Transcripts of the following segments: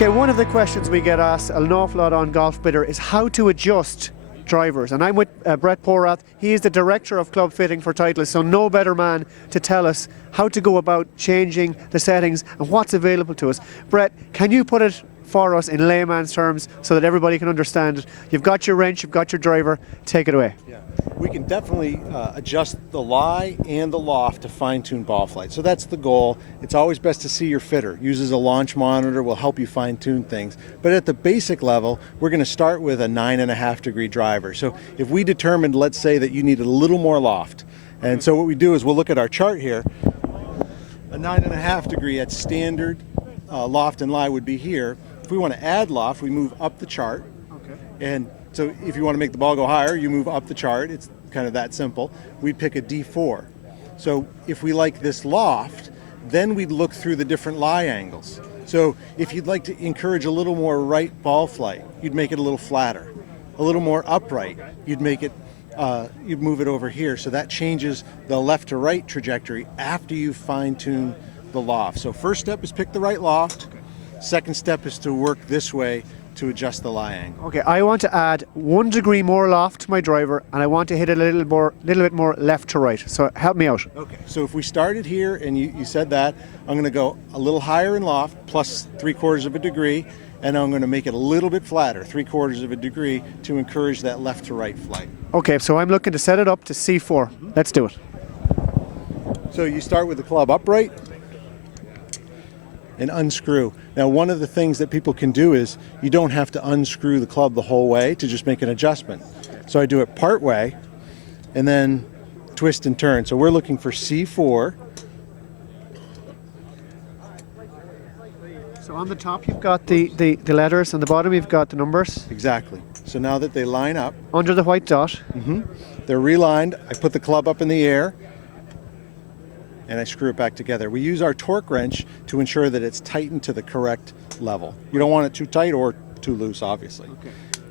Okay, one of the questions we get asked an awful lot on Golf Bidder is how to adjust drivers. And I'm with Brett Porath. He is the Director of Club Fitting for Titleist, so no better man to tell us how to go about changing the settings and what's available to us. Brett, can you put it for us in layman's terms so that everybody can understand it? You've got your wrench, you've got your driver, take it away. Yeah, we can definitely adjust the lie and the loft to fine-tune ball flight. So that's the goal. It's always best to see your fitter. Uses a launch monitor, will help you fine-tune things. But at the basic level, we're going to start with a 9.5 degree driver. So if we determined, let's say, that you needed a little more loft, and so what we do is we'll look at our chart here. A 9.5 degree at standard loft and lie would be here. If we want to add loft, we move up the chart. Okay. And so if you want to make the ball go higher, you move up the chart. It's kind of that simple. We'd pick a D4. So if we like this loft, then we'd look through the different lie angles. So if you'd like to encourage a little more right ball flight, you'd make it a little flatter. A little more upright, you'd make it, you'd move it over here. So that changes the left to right trajectory after you fine tune the loft. So first step is pick the right loft. Second step is to work this way to adjust the lie angle. Okay, I want to add 1 degree more loft to my driver and I want to hit it a little bit more left to right. So help me out. Okay, so if we started here and you said that, I'm going to go a little higher in loft, plus 3/4 of a degree, and I'm going to make it a little bit flatter, 3/4 of a degree, to encourage that left to right flight. Okay, so I'm looking to set it up to C4. Let's do it. So you start with the club upright and unscrew. Now, one of the things that people can do is you don't have to unscrew the club the whole way to just make an adjustment. So I do it part way and then twist and turn. So we're looking for C4. So on the top you've got the letters, on the bottom you've got the numbers. Exactly. So now that they line up, Under the white dot. they're relined. I put the club up in the air and I screw it back together. We use our torque wrench to ensure that it's tightened to the correct level. You don't want it too tight or too loose, obviously. Okay.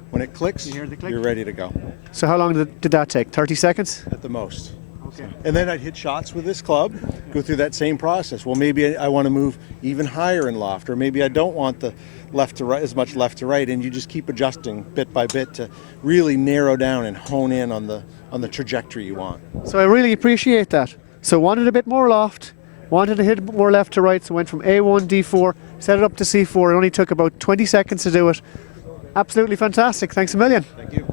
When it clicks, You hear the click? you're ready to go, So how long did that take? 30 seconds? at the most. Okay. And then I'd hit shots with this club, go through that same process. Well, maybe I want to move even higher in loft, or maybe I don't want the left to right, as much left to right, and you just keep adjusting bit by bit to really narrow down and hone in on the trajectory you want. So I really appreciate that. So wanted a bit more loft, wanted to hit more left to right, so went from A1, D4, set it up to C4. It only took about 20 seconds to do it. Absolutely fantastic. Thanks a million. Thank you.